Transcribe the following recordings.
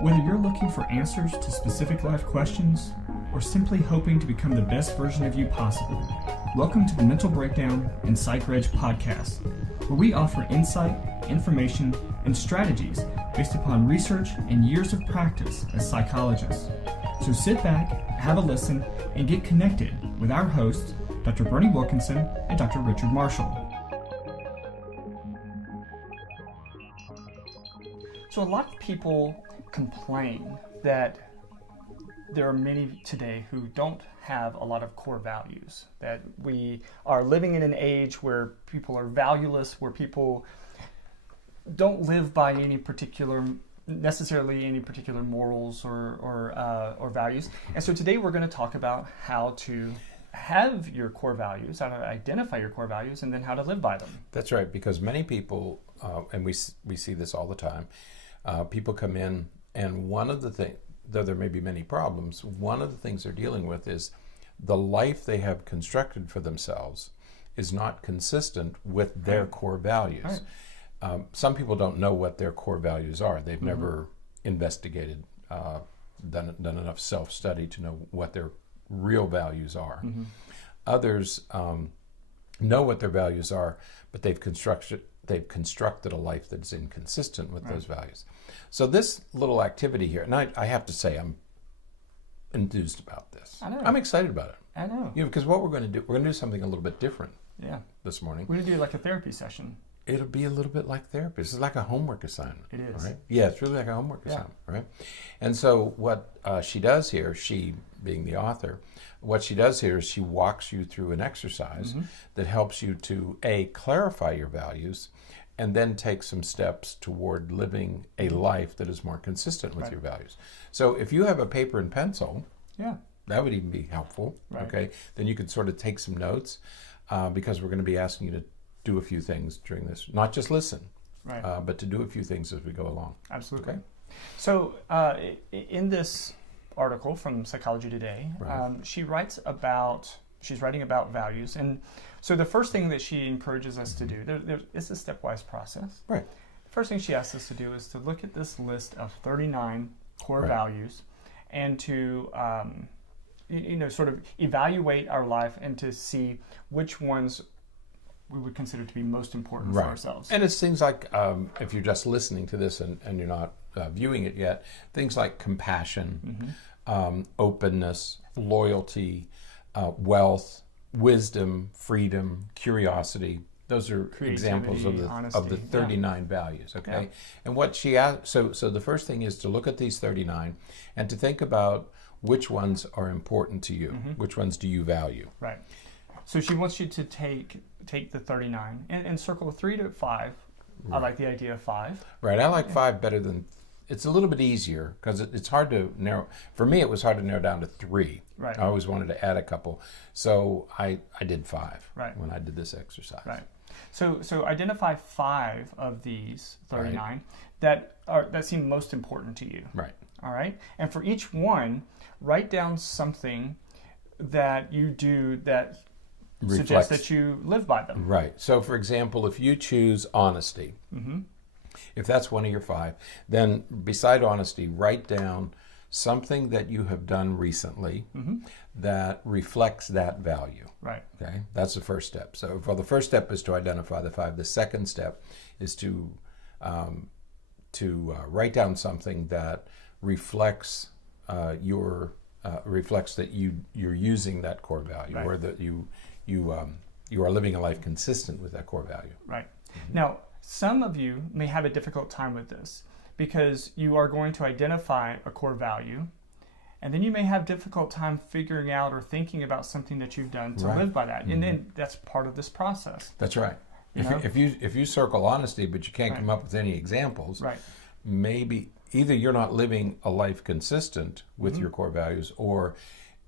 Whether you're looking for answers to specific life questions or simply hoping to become the best version of you possible, welcome to the Mental Breakdown and Psychreg podcast, where we offer insight, information, and strategies based upon research and years of practice as psychologists. So sit back, have a listen, and get connected with our hosts, Dr. Berney Wilkinson and Dr. Richard Marshall. So a lot of people complain that there are many today who don't have a lot of core values, that we are living in an age where people are valueless, where people don't live by necessarily any particular morals or values. And so today we're going to talk about how to have your core values, how to identify your core values, and then how to live by them. That's right, because many people, and we see this all the time, people come in, and one of the things, though there may be many problems, one of the things they're dealing with is the life they have constructed for themselves is not consistent with their core values. Right. Some people don't know what their core values are. They've never investigated, done enough self-study to know what their real values are. Others know what their values are, but they've constructed a life that's inconsistent with those values. So this little activity here, and I have to say I'm enthused about this. I know. I'm excited about it. I know. Because what we're going to do something a little bit different this morning. We're going to do like a therapy session. It'll be a little bit like therapy. It's like a homework assignment. It is. Right? Yeah, it's really like a homework assignment, right? And so what she does here, she being the author, what she does here is she walks you through an exercise that helps you to, A, clarify your values, and then take some steps toward living a life that is more consistent with your values. So if you have a paper and pencil, that would even be helpful, okay? Then you could sort of take some notes because we're going to be asking you to do a few things during this, not just listen, but to do a few things as we go along. Absolutely. Okay? So in this article from Psychology Today, she's writing about values, and so the first thing that she encourages us to do, it's a stepwise process. Right. The first thing she asks us to do is to look at this list of 39 core values, and to sort of evaluate our life and to see which ones we would consider to be most important for ourselves. And it's things like, if you're just listening to this and you're not viewing it yet, things like compassion, openness, loyalty, wealth, wisdom, freedom, curiosity. Those are examples of the 39 values, okay? Yeah. And what she asked, so the first thing is to look at these 39 and to think about which ones are important to you. Which ones do you value? Right. So she wants you to take the 39 and circle 3 to 5. I like the idea of 5. Right. I like 5 better than. It's a little bit easier because it's hard to narrow. For me, it was hard to narrow down to 3. Right. I always wanted to add a couple, so I did 5 when I did this exercise. Right. So identify 5 of these 39 that seem most important to you. Right. All right. And for each one, write down something that you do that suggests that you live by them. Right. So, for example, if you choose honesty, if that's one of your 5, then beside honesty, write down something that you have done recently that reflects that value. Right. Okay. That's the first step. So, the first step is to identify the 5. The second step is to write down something that reflects reflects that you're using that core value, or that you are living a life consistent with that core value. Right. Now, some of you may have a difficult time with this because you are going to identify a core value, and then you may have difficult time figuring out or thinking about something that you've done to live by that. And then that's part of this process. That's right. If you circle honesty but you can't come up with any examples, maybe either you're not living a life consistent with your core values, or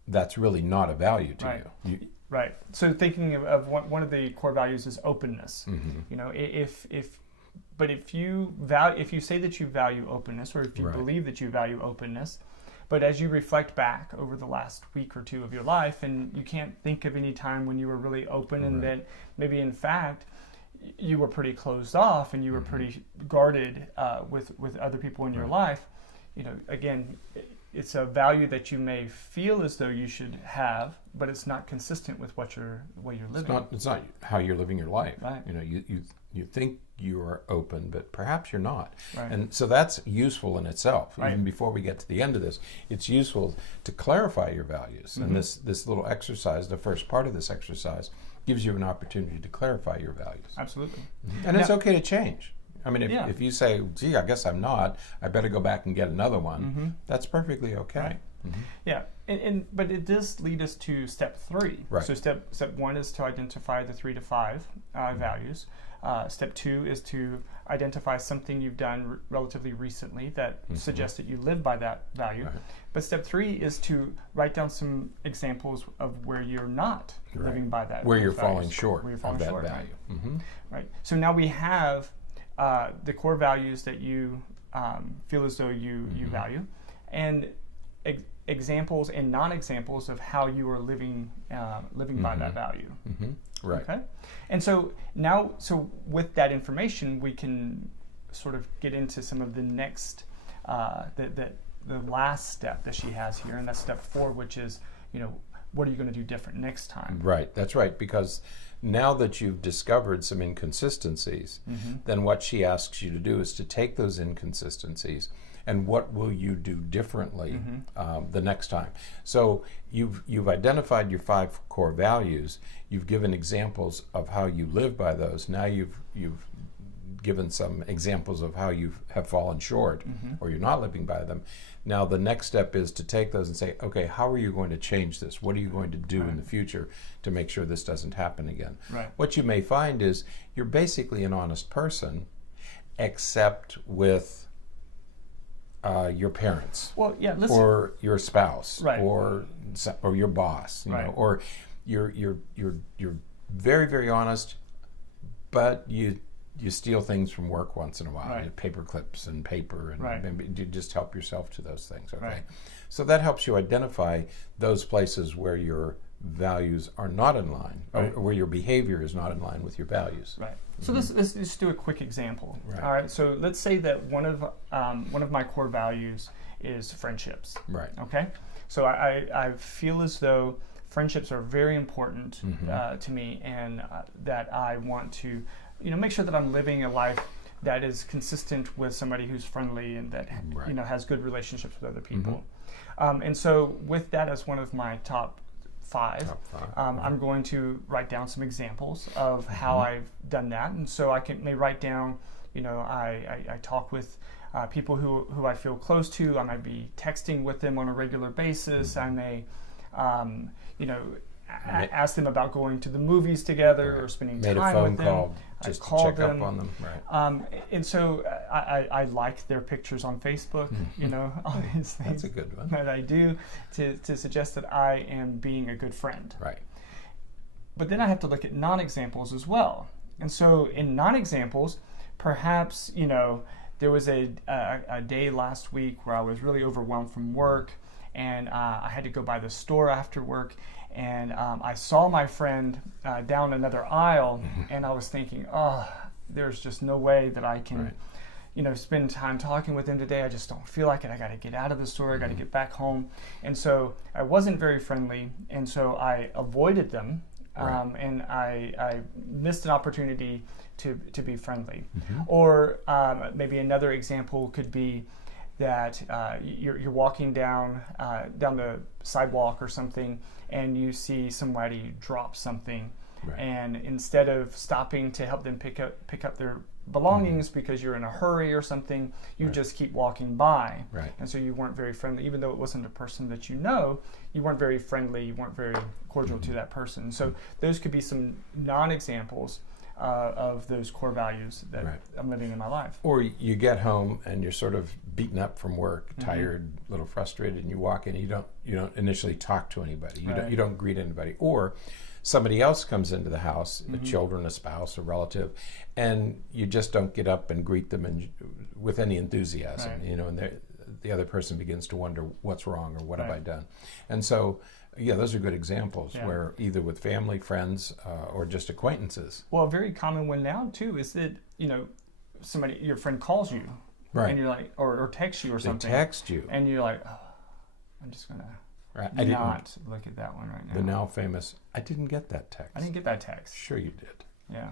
that's really not a value to you. Right. So thinking of one of the core values is openness. If you say that you value openness, or if you believe that you value openness, but as you reflect back over the last week or 2 of your life, and you can't think of any time when you were really open, and that maybe in fact you were pretty closed off and you were pretty guarded with other people in your life, again, it's a value that you may feel as though you should have, but it's not consistent with the way you're living. It's not how you're living your life. Right. You think you are open, but perhaps you're not. Right. And so that's useful in itself. Right. Even before we get to the end of this, it's useful to clarify your values. Mm-hmm. And this little exercise, the first part of this exercise, gives you an opportunity to clarify your values. Absolutely. Mm-hmm. And it's okay to change. I mean, if you say, gee, I guess I'm not, I better go back and get another one, mm-hmm. that's perfectly okay. Right. Mm-hmm. Yeah, but it does lead us to step 3. Right. So step 1 is to identify the 3 to 5 values. Step 2 is to identify something you've done relatively recently that mm-hmm. suggests that you live by that value. Right. But step 3 is to write down some examples of where you're not Right. living by that. Where you're values. falling short Where you're falling of that short, value. Right. Mm-hmm. Right. So now we have the core values that you feel as though you mm-hmm. value, and examples and non-examples of how you are living mm-hmm. by that value. Mm-hmm. Right. Okay. And so now, with that information, we can sort of get into some of the next, the last step that she has here, and that's step 4, which is, what are you going to do different next time? Right. That's right. Because now that you've discovered some inconsistencies, mm-hmm. then what she asks you to do is to take those inconsistencies and what will you do differently mm-hmm. The next time. So you've identified your 5 core values. You've given examples of how you live by those. Now you've given some examples of how you have fallen short mm-hmm. or you're not living by them. Now the next step is to take those and say, okay, how are you going to change this? What are you going to do right. in the future to make sure this doesn't happen again? Right. What you may find is you're basically an honest person, except with your parents, Well, yeah, or your spouse, right. or your boss, right. or you're very, very honest, but you steal things from work once in a while, right. paper clips and paper, and right. maybe you just help yourself to those things. Okay, Right. so that helps you identify those places where your values are not in line, right. or where your behavior is not in line with your values. Right. So let's just do a quick example. Right. All right. So let's say that one of my core values is friendships. Right. Okay. So I feel as though friendships are very important mm-hmm. To me, and that I want to, make sure that I'm living a life that is consistent with somebody who's friendly and that right. Has good relationships with other people. Mm-hmm. And so with that as one of my top 5, mm-hmm. I'm going to write down some examples of how mm-hmm. I've done that, and so I may write down, I talk with people who I feel close to. I might be texting with them on a regular basis. Mm-hmm. I may, ask them about going to the movies together right. or spending Made time a phone with them. call just to check them. up on them. Right. And so I like their pictures on Facebook, all these things. That's a good one. That I do to suggest that I am being a good friend. Right. But then I have to look at non-examples as well. And so in non-examples, perhaps, there was a day last week where I was really overwhelmed from work, and I had to go by the store after work, and I saw my friend down another aisle, and I was thinking, there's just no way that I can, right. Spend time talking with him today. I just don't feel like it. I got to get out of the store. I got to get back home. And so I wasn't very friendly, and so I avoided them, right. and I missed an opportunity to be friendly. Mm-hmm. Or maybe another example could be that you're walking down the sidewalk or something, and you see somebody drop something, right. and instead of stopping to help them pick up their belongings mm-hmm. because you're in a hurry or something, you right. just keep walking by. Right. And so you weren't very friendly, even though it wasn't a person that you know. You weren't very friendly. You weren't very cordial mm-hmm. to that person. So those could be some non-examples of those core values that right. I'm living in my life. Or you get home and you're sort of beaten up from work, mm-hmm. tired, a little frustrated, and you walk in and you don't initially talk to anybody. Right. You don't greet anybody. Or somebody else comes into the house, mm-hmm. children, a spouse, a relative, and you just don't get up and greet them with any enthusiasm. Right. And the other person begins to wonder what's wrong or what right. have I done. And so those are good examples where either with family, friends, or just acquaintances. Well, a very common one now too is that your friend calls you Right. And you're like, or text you or something. They text you. And you're like, oh, I'm just going to not look at that one right now. The now famous, I didn't get that text. I didn't get that text. Sure you did. Yeah.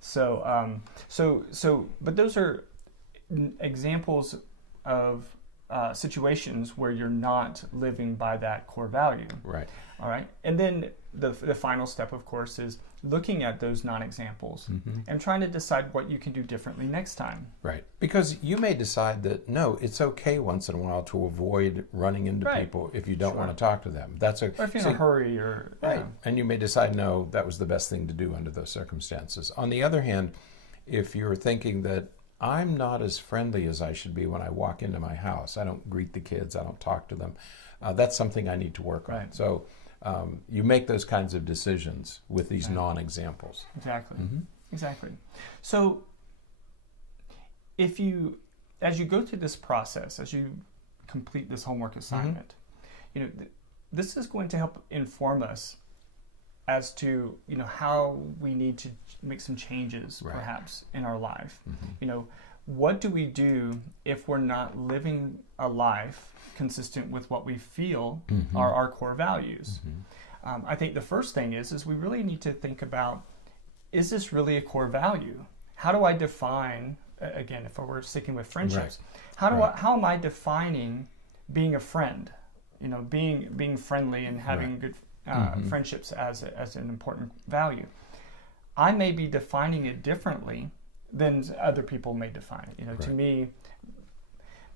So, but those are examples of situations where you're not living by that core value. Right. All right. And then the final step, of course, is looking at those non-examples and trying to decide what you can do differently next time. Right. Because you may decide that, no, it's okay once in a while to avoid running into people if you don't want to talk to them. That's or if you're in a hurry or... Right. And you may decide, no, that was the best thing to do under those circumstances. On the other hand, if you're thinking that I'm not as friendly as I should be when I walk into my house, I don't greet the kids, I don't talk to them, that's something I need to work on. So you make those kinds of decisions with these non-examples. Exactly. Exactly. So as you go through this process, as you complete this homework assignment, this is going to help inform us as to how we need to make some changes perhaps in our life. What do we do if we're not living a life consistent with what we feel are our core values? I think the first thing is we really need to think about, is this really a core value? How do I define, again, if we're sticking with friendships, how am I defining being a friend? Being friendly and having good friendships as an important value. I may be defining it differently than other people may define it. To me,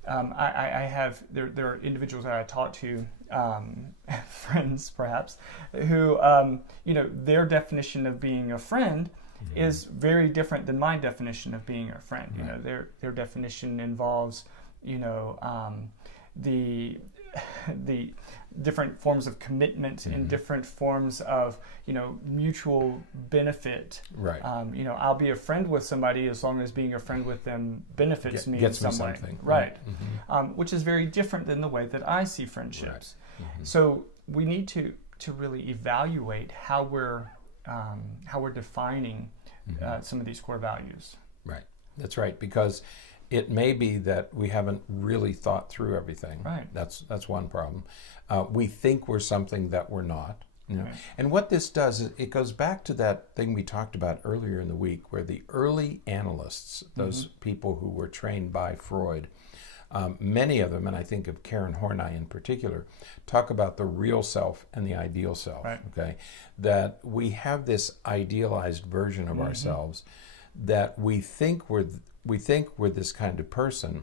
I have there are individuals that I talk to, friends perhaps, who their definition of being a friend is very different than my definition of being a friend. Their definition involves the different forms of commitment and different forms of mutual benefit. Right. I'll be a friend with somebody as long as being a friend with them benefits me in some way. Right. Which is very different than the way that I see friendships. Right. So we need to really evaluate how we're defining some of these core values. Right. That's right, because it may be that we haven't really thought through everything. Right. That's one problem. We think we're something that we're not. Right. And what this does is it goes back to that thing we talked about earlier in the week, where the early analysts, those people who were trained by Freud, many of them, and I think of Karen Horney in particular, talk about the real self and the ideal self. Right. Okay, that we have this idealized version of ourselves that we think we're this kind of person,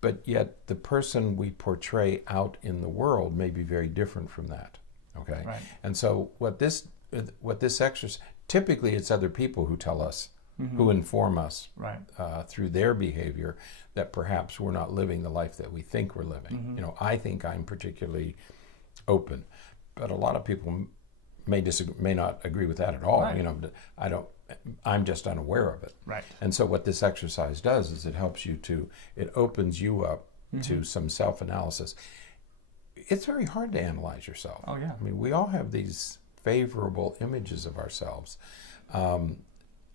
but yet the person we portray out in the world may be very different from that. Okay, right. And so what this exercise, typically it's other people who tell us, who inform us through their behavior that perhaps we're not living the life that we think we're living. I think I'm particularly open, but a lot of people may not agree with that at all. Right. I'm just unaware of it. Right. And so what this exercise does is it opens you up to some self-analysis. It's very hard to analyze yourself. Oh, yeah. I mean, we all have these favorable images of ourselves.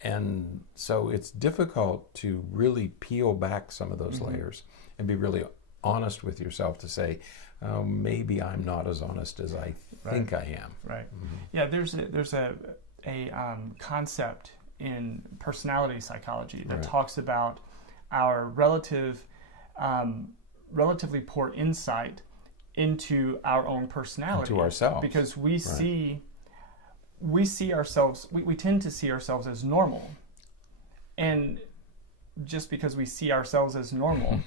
And so it's difficult to really peel back some of those layers and be really honest with yourself to say, maybe I'm not as honest as I think I am. Right. Yeah, there's a concept in personality psychology that talks about our relatively poor insight into our own personality, to ourselves, because we see ourselves, we tend to see ourselves as normal, and just because we see ourselves as normal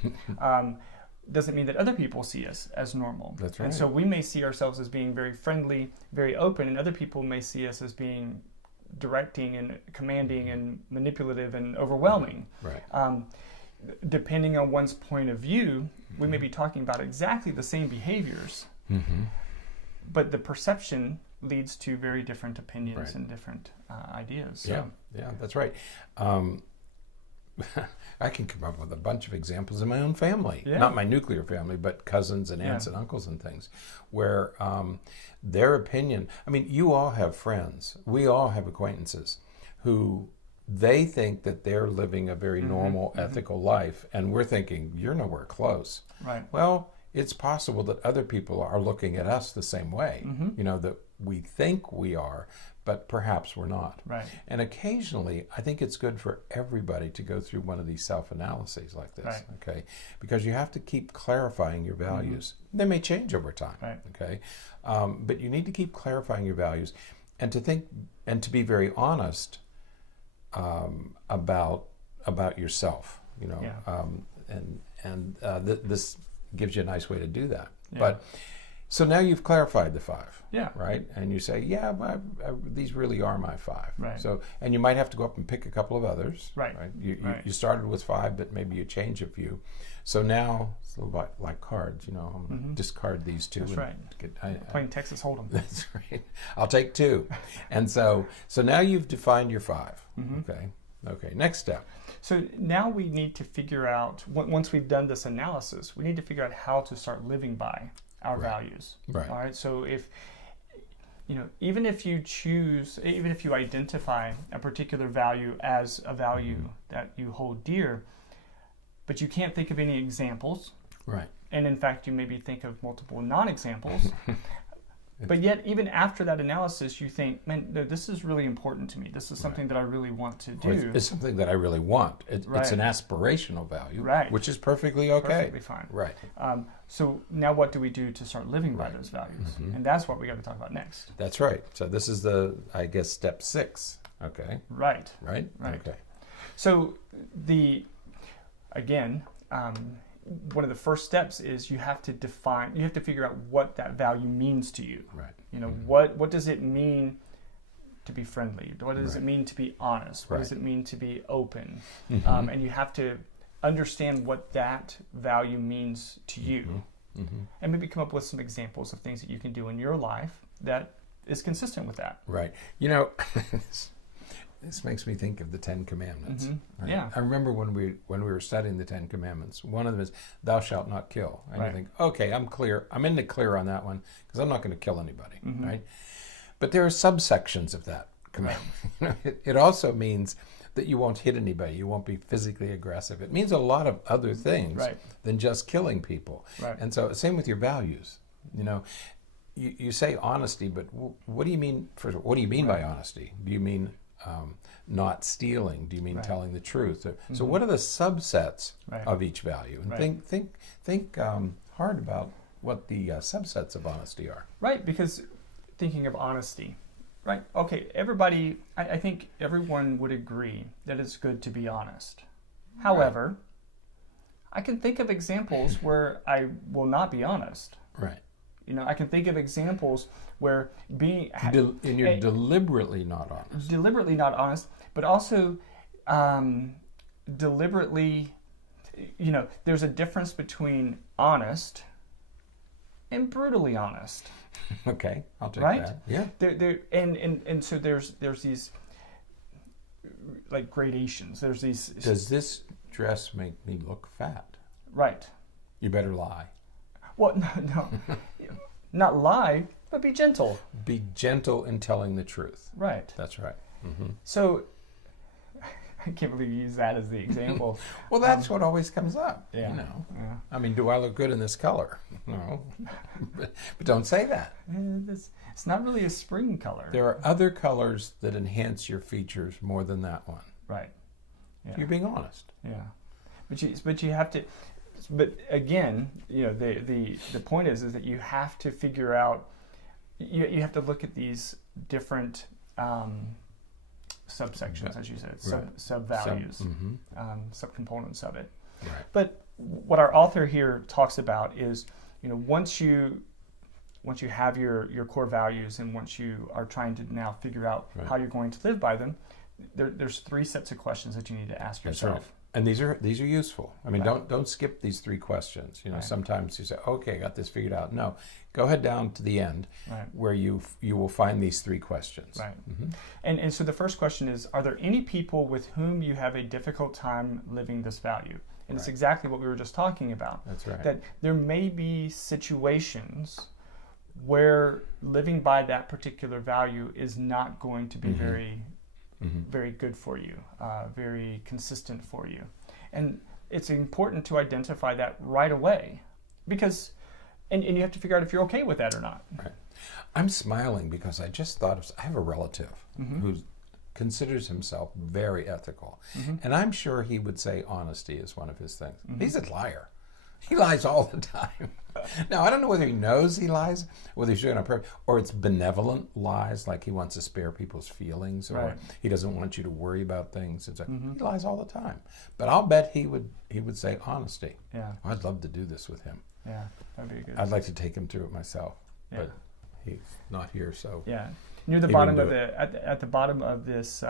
doesn't mean that other people see us as normal. That's right. And so we may see ourselves as being very friendly, very open, and other people may see us as being directing and commanding and manipulative and overwhelming. Right. Depending on one's point of view, we may be talking about exactly the same behaviors, but the perception leads to very different opinions and different ideas. So. Yeah, that's right. I can come up with a bunch of examples in my own family, not my nuclear family, but cousins and aunts and uncles and things, where their opinion, I mean, you all have friends, we all have acquaintances who they think that they're living a very normal, ethical life, and we're thinking, you're nowhere close. Right. Well, it's possible that other people are looking at us the same way, that we think we are, but perhaps we're not. Right. And occasionally, I think it's good for everybody to go through one of these self-analyses like this, Right. okay? Because you have to keep clarifying your values. They may change over time, Right. okay? But you need to keep clarifying your values and to think and to be very honest about yourself, this gives you a nice way to do that. Yeah. But so now you've clarified the 5, Yeah. right? And you say, these really are my 5. Right. So, and you might have to go up and pick a couple of others. Right. You started with 5, but maybe you change a few. So now it's a little bit like cards. I'm going to discard these 2. That's right. Playing Texas Hold'em. That's right. I'll take 2. And so now you've defined your 5. Okay. Next step. So now we need to figure out, once we've done this analysis, we need to figure out how to start living by our values. Right. All right. So even if you identify a particular value as a value that you hold dear, but you can't think of any examples. Right. And in fact, you maybe think of multiple non-examples. But yet, even after that analysis, you think, man, no, this is really important to me. This is something that I really want to do. It's something that I really want. It's an aspirational value, which is perfectly okay. Perfectly fine. Right. So now what do we do to start living by those values? And that's what we got to talk about next. That's right. So this is step 6. Okay. Right. Right? Okay. So one of the first steps is you have to figure out what that value means to you. Right. What does it mean to be friendly? What does it mean to be honest? What does it mean to be open? And you have to understand what that value means to you. And maybe come up with some examples of things that you can do in your life that is consistent with that. Right. This makes me think of the 10 Commandments. Right? Yeah. I remember when we were studying the 10 Commandments, one of them is, thou shalt not kill. And you think, okay, I'm clear. I'm in the clear on that one because I'm not going to kill anybody, right? But there are subsections of that commandment. It also means that you won't hit anybody. You won't be physically aggressive. It means a lot of other things than just killing people. Right. And so same with your values. You say honesty, but what do you mean? What do you mean by honesty? Do you mean not stealing? Do you mean telling the truth? So what are the subsets of each value? And think hard about what the subsets of honesty are. Right, because thinking of honesty, right? Okay, everybody, I think everyone would agree that it's good to be honest. However, I can think of examples where I will not be honest. Right. I can think of examples where and you're deliberately not honest. Deliberately not honest, but also deliberately, there's a difference between honest and brutally honest. Okay, I'll take that. Yeah. And so there's these like gradations. There's these. Does this dress make me look fat? Right. You better lie. Well, no. Not lie, but be gentle. Be gentle in telling the truth. Right. That's right. So, I can't believe you use that as the example. Well, that's what always comes up. Yeah. Yeah. I mean, do I look good in this color? No. But don't say that. It's not really a spring color. There are other colors that enhance your features more than that one. Right. Yeah. You're being honest. Yeah. But you have to. But again, the point is that you have to figure out. You have to look at these different subsections, as you said, sub values, subcomponents of it. Right. But what our author here talks about is, once you have your core values and once you are trying to now figure out how you're going to live by them, there's 3 sets of questions that you need to ask yourself. That's right. And these are useful. I mean, don't skip these 3 questions. Sometimes you say, okay, I got this figured out. No, go ahead down to the end where you will find these 3 questions. Right. And so the first question is, are there any people with whom you have a difficult time living this value? And it's exactly what we were just talking about. That's right. That there may be situations where living by that particular value is not going to be very very good for you, very consistent for you. And it's important to identify that right away, because, and you have to figure out if you're okay with that or not. Right. I'm smiling because I just thought of, I have a relative who considers himself very ethical. And I'm sure he would say honesty is one of his things. He's a liar. He lies all the time. Now, I don't know whether he knows he lies, whether he's doing it on purpose, or it's benevolent lies, like he wants to spare people's feelings, or he doesn't want you to worry about things. It's like, he lies all the time. But I'll bet he would say honesty. Yeah. I'd love to do this with him. Yeah, that'd be good. I'd like to take him through it myself, but he's not here, so. Yeah. Near the bottom of at the bottom of this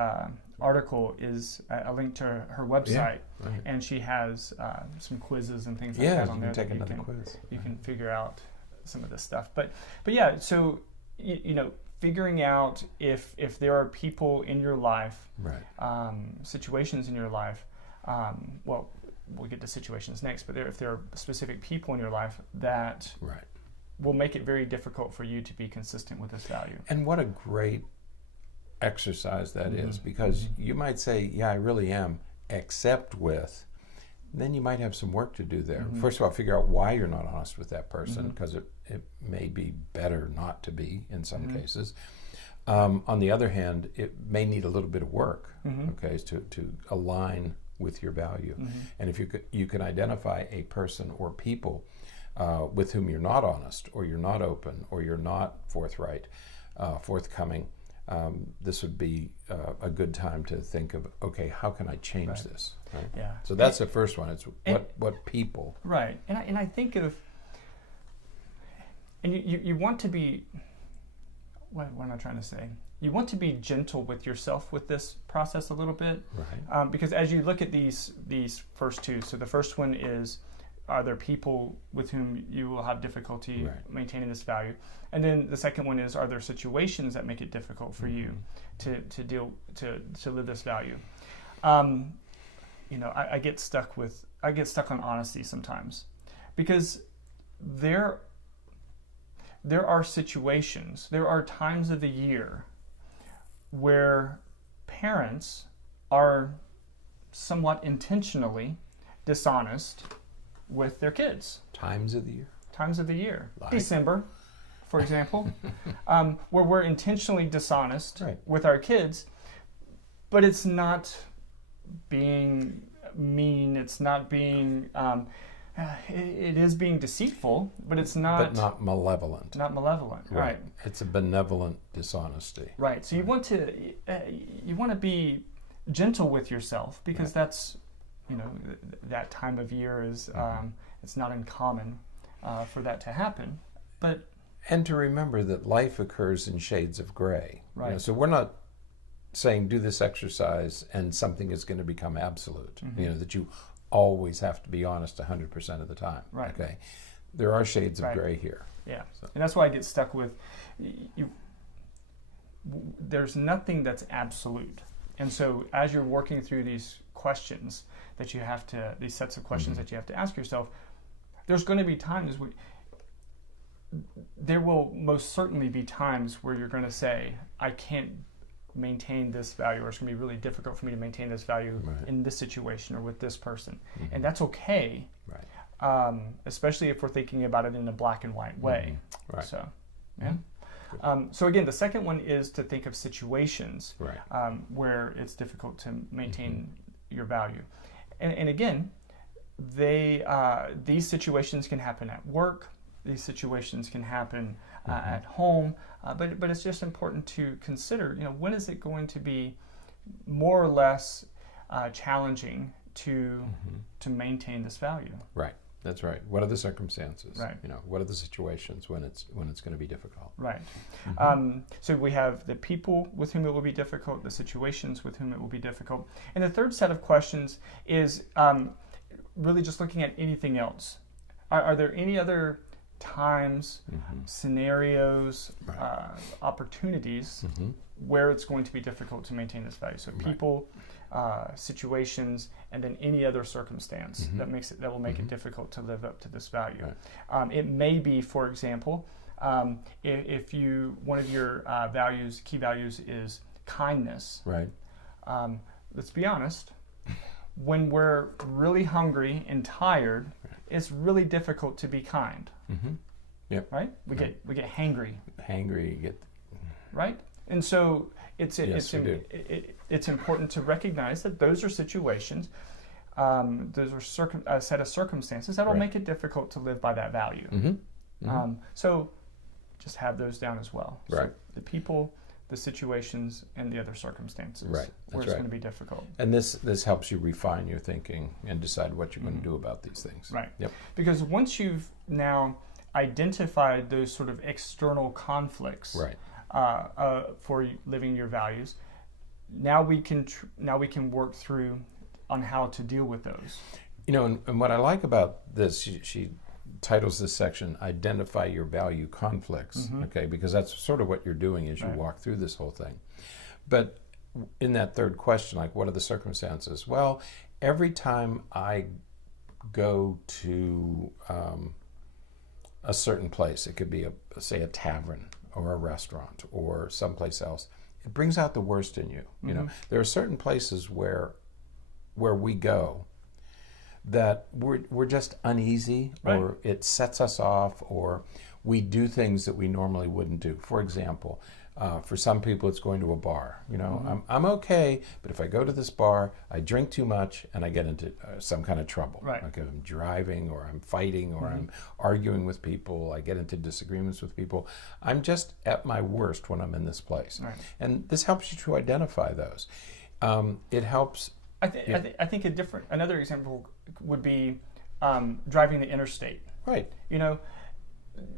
article is a link to her website, and she has some quizzes and things like that on there. Yeah, you can take another quiz. You can figure out some of this stuff. But yeah, so you know, figuring out if there are people in your life, situations in your life. Well, we'll get to situations next, but if there are specific people in your life that will make it very difficult for you to be consistent with this value. And what a great exercise that is, because you might say, yeah, I really am, except with, then you might have some work to do there. First of all, figure out why you're not honest with that person, because it may be better not to be in some cases. On the other hand, it may need a little bit of work, to align with your value. And if you can identify a person or people with whom you're not honest, or you're not open, or you're not forthcoming, this would be a good time to think of, okay, how can I change this? Right? Yeah. So that's the first one. It's what people. Right. And I think of, and you want to be, what am I trying to say? You want to be gentle with yourself with this process a little bit, because as you look at these first two, so the first one is, are there people with whom you will have difficulty maintaining this value? And then the second one is, are there situations that make it difficult for you to live this value? You know, I get stuck on honesty sometimes, because there are situations, there are times of the year where parents are somewhat intentionally dishonest with their kids. Times of the year. Like December, for example, where we're intentionally dishonest with our kids, but it's not being mean, it's not being, it is being deceitful, but it's not... But not malevolent. Not malevolent, right. It's a benevolent dishonesty. Right, so you want to be gentle with yourself, because that's, you know, that time of year is, it's not uncommon for that to happen. And to remember that life occurs in shades of gray. Right. You know, so we're not saying do this exercise and something is going to become absolute. You know, that you always have to be honest 100% of the time. Right. Okay. There are shades of gray here. Yeah. So. And that's why I get stuck with there's nothing that's absolute. And so as you're working through these questions that you have to, these sets of questions that you have to ask yourself, there's going to be times there will most certainly be times where you're going to say, I can't maintain this value, or it's going to be really difficult for me to maintain this value in this situation or with this person. And that's okay, especially if we're thinking about it in a black and white way. So, so again, the second one is to think of situations where it's difficult to maintain your value. And again, these situations can happen at work. These situations can happen at home, but it's just important to consider, you know, when is it going to be more or less challenging to maintain this value? Right. That's right. What are the circumstances? Right. You know, what are the situations when it's going to be difficult? Right. So we have the people with whom it will be difficult, the situations with whom it will be difficult, and the third set of questions is really just looking at anything else. Are there any other times, scenarios, opportunities where it's going to be difficult to maintain this value? So people, situations, and then any other circumstance that will make it difficult to live up to this value. It may be, for example, if one of your key values is kindness. Right. let's be honest, when we're really hungry and tired, it's really difficult to be kind. Mm-hmm. Yep. Right? We get hangry. Hangry, you get... Right? And so it's important to recognize that those are situations, those are a set of circumstances that will make it difficult to live by that value. Mm-hmm. Mm-hmm. So just have those down as well. Right. So the people, the situations, and the other circumstances where it's going to be difficult. And this helps you refine your thinking and decide what you're going to do about these things. Right. Yep. Because once you've now identified those sort of external conflicts for living your values, now we can work through on how to deal with those. You know, and what I like about this, she titles this section "Identify Your Value Conflicts." Mm-hmm. Okay, because that's sort of what you're doing as you walk through this whole thing. But in that third question, like, what are the circumstances? Well, every time I go to a certain place, it could be say a tavern or a restaurant or someplace else, it brings out the worst in you. You know, there are certain places where we go that we're just uneasy, or it sets us off, or we do things that we normally wouldn't do. For example, for some people it's going to a bar. You know, I'm okay, but if I go to this bar, I drink too much and I get into some kind of trouble. Right. Like I'm driving, or I'm fighting, or I'm arguing with people, I get into disagreements with people. I'm just at my worst when I'm in this place. Right. And this helps you to identify those. It helps... I think another example would be driving the interstate. Right. You know,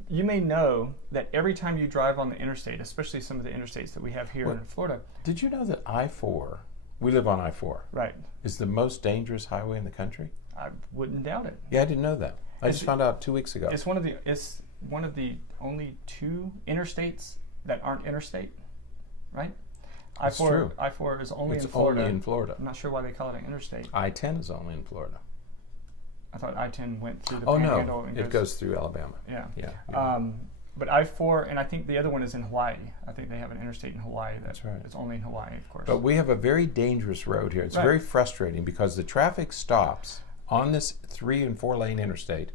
you may know that every time you drive on the interstate, especially some of the interstates that we have here in Florida. Did you know that I-4, we live on I-4, right, is the most dangerous highway in the country? I wouldn't doubt it. Yeah, I didn't know that. I just found out 2 weeks ago. It's one of the only two interstates that aren't interstate, right? That's true. I-4 is only It's in Florida. only in Florida. I'm not sure why they call it an interstate. I-10 is only in Florida. I thought I-10 went through the Oh Panhandle. no, and it goes through Alabama. Yeah. Yeah. But I-4, and I think the other one is in Hawaii. I think they have an interstate in Hawaii. That's right. It's only in Hawaii, of course. But we have a very dangerous road here. It's very frustrating because the traffic stops on this 3 and 4 lane interstate,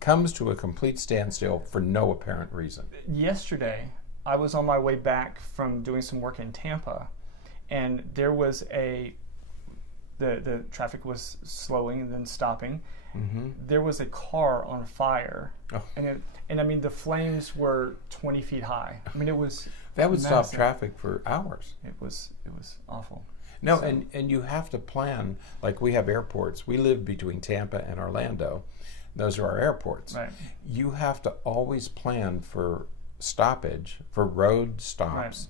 comes to a complete standstill for no apparent reason. Yesterday, I was on my way back from doing some work in Tampa, and there was the traffic was slowing and then stopping. Mm-hmm. There was a car on fire, and I mean the flames were 20 feet high. I mean it was that would massive. Stop traffic for hours. It was awful. No, and you have to plan, like we have airports. We live between Tampa and Orlando. Those are our airports. Right. You have to always plan for stoppage, for road stops,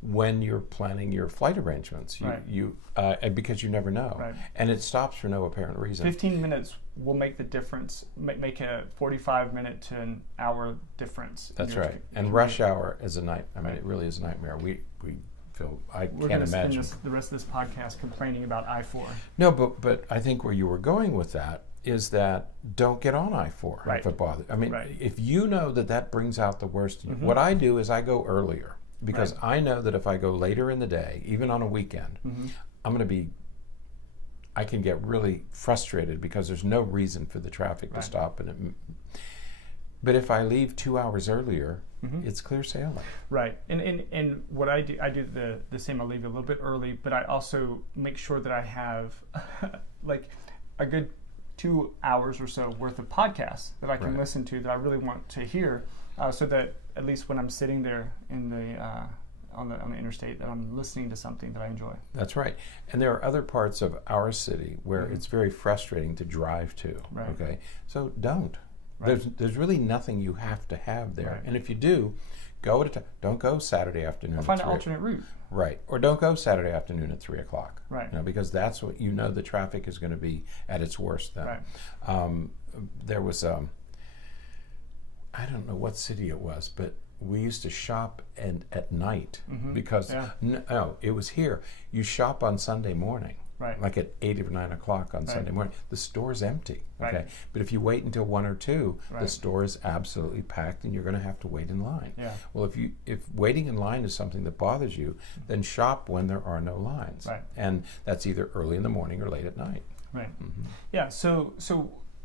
when you're planning your flight arrangements. Because you never know. Right. And it stops for no apparent reason. 15 minutes will make the difference, make a 45-minute to an hour difference. That's right. And rush hour is a night. I mean, it really is a nightmare. We feel, I can't imagine. We're the rest of this podcast complaining about I-4. No, but I think where you were going with that is that don't get on I-4 if it bothers. I mean, if you know that brings out the worst, what I do is I go earlier because I know that if I go later in the day, even on a weekend, I can get really frustrated because there's no reason for the traffic to stop. But if I leave 2 hours earlier, it's clear sailing. Right. And what I do the same. I leave a little bit early, but I also make sure that I have like a good 2 hours or so worth of podcasts that I can listen to that I really want to hear, so that at least when I'm sitting there in the on the interstate, that I'm listening to something that I enjoy. That's right. And there are other parts of our city where it's very frustrating to drive to. Right. Okay, so don't. Right. There's really nothing you have to have there. Right. And if you do, go at a time. Don't go Saturday afternoon. Or find an alternate route. Right. Or don't go Saturday afternoon at 3 o'clock. Right. You know, because that's what the traffic is going to be at its worst then. Right. There was I don't know what city it was, but we used to shop at night because no, it was here. You shop on Sunday morning. Right. like at 8 or 9 o'clock on Sunday morning, the store's empty. Okay, Right. but if you wait until 1 or 2, the Right. store is absolutely packed, and you're going to have to wait in line. Yeah. Well, if waiting in line is something that bothers you, then shop when there are no lines. Right. And that's either early in the morning or late at night. Right. Mm-hmm. Yeah. So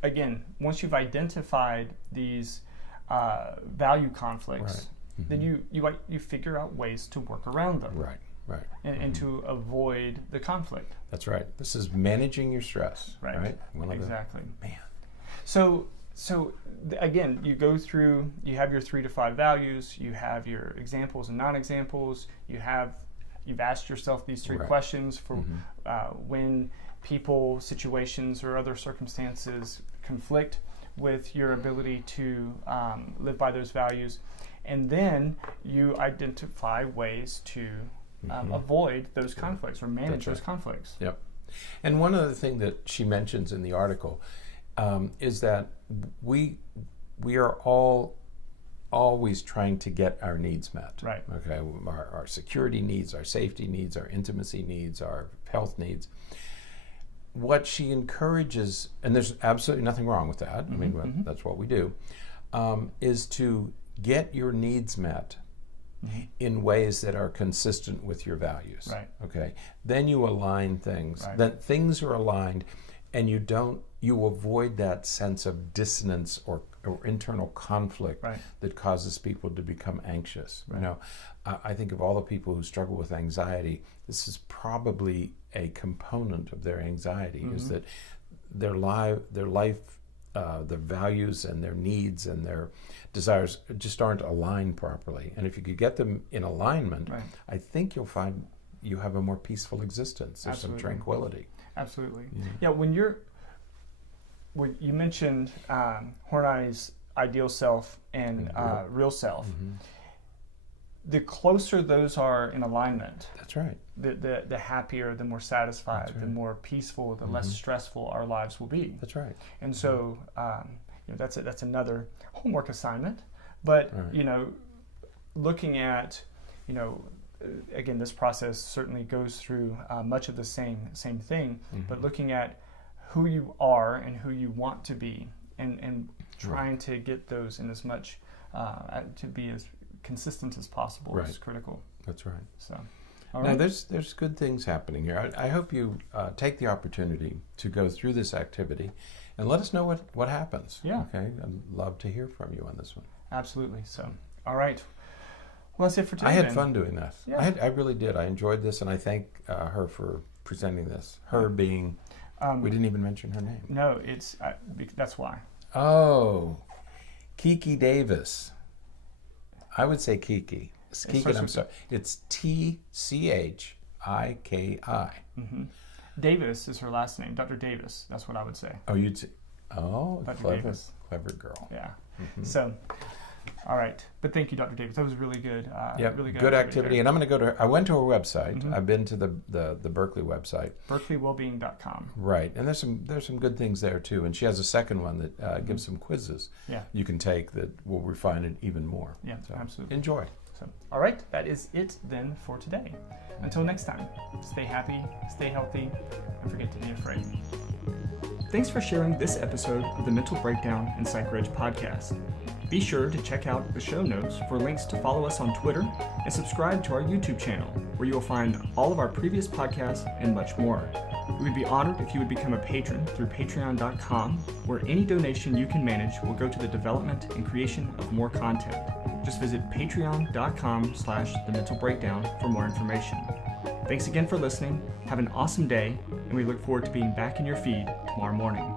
again, once you've identified these value conflicts, Right. then you figure out ways to work around them. Right. Right. And to avoid the conflict. That's right. This is managing your stress. Right. One of the- Exactly. man. So again, you go through. You have your 3 to 5 values. You have your examples and non-examples. You've asked yourself these 3 Right. questions for when people, situations, or other circumstances conflict with your ability to live by those values, and then you identify ways to avoid those conflicts or manage those conflicts. Yep. And one other thing that she mentions in the article is that we are all always trying to get our needs met. Right. Okay. Our security needs, our safety needs, our intimacy needs, our health needs. What she encourages, and there's absolutely nothing wrong with that. I mean, that's what we do, is to get your needs met in ways that are consistent with your values. Right. Okay. Then you align things. Right. Then things are aligned, and you avoid that sense of dissonance or internal conflict Right. that causes people to become anxious. Right. You know, I think of all the people who struggle with anxiety, this is probably a component of their anxiety, is that their life, their values and their needs and their desires just aren't aligned properly. And if you could get them in alignment, Right. I think you'll find you have a more peaceful existence. There's some Absolutely. tranquility. Absolutely. Yeah. When you mentioned Horney's ideal self and real self, the closer those are in alignment, That's right. the happier, the more satisfied, the more peaceful, the less stressful our lives will be. That's right. And so, that's another homework assignment. But Right. Looking at, again, this process certainly goes through much of the same thing. But looking at who you are and who you want to be, and trying to get those in as much to be as consistent as possible Right. is critical. That's right. So, all Now, right. there's good things happening here. I hope you take the opportunity to go through this activity and let us know what happens. Yeah. Okay. I'd love to hear from you on this one. Absolutely. So, all right. Well, that's it for today. I had then. fun doing this. Yeah. I really did. I enjoyed this, and I thank her for presenting this. Her being, we didn't even mention her name. No, that's why. Oh, Kiki Davis. I would say Kiki. It's Kiki, starts I'm with- sorry. It's TCHIKI. Davis is her last name. Dr. Davis. That's what I would say. Oh, Dr. clever, Davis. clever girl. Yeah. So, all right. But thank you, Dr. Davis. That was really good. Yep, Really good activity. there. And I'm going to go to. I went to her website. I've been to the Berkeley website. BerkeleyWellbeing.com. Right, and there's some good things there too. And she has a second one that gives some quizzes Yeah. you can take that will refine it even more. Yeah, So, absolutely. Enjoy. So, all right. That is it then for today. Until next time, stay happy, stay healthy, and forget to be afraid. Thanks for sharing this episode of the Mental Breakdown and Psychreg podcast. Be sure to check out the show notes for links to follow us on Twitter and subscribe to our YouTube channel, where you will find all of our previous podcasts and much more. We would be honored if you would become a patron through patreon.com, where any donation you can manage will go to the development and creation of more content. Just visit patreon.com/thementalbreakdown for more information. Thanks again for listening. Have an awesome day, and we look forward to being back in your feed tomorrow morning.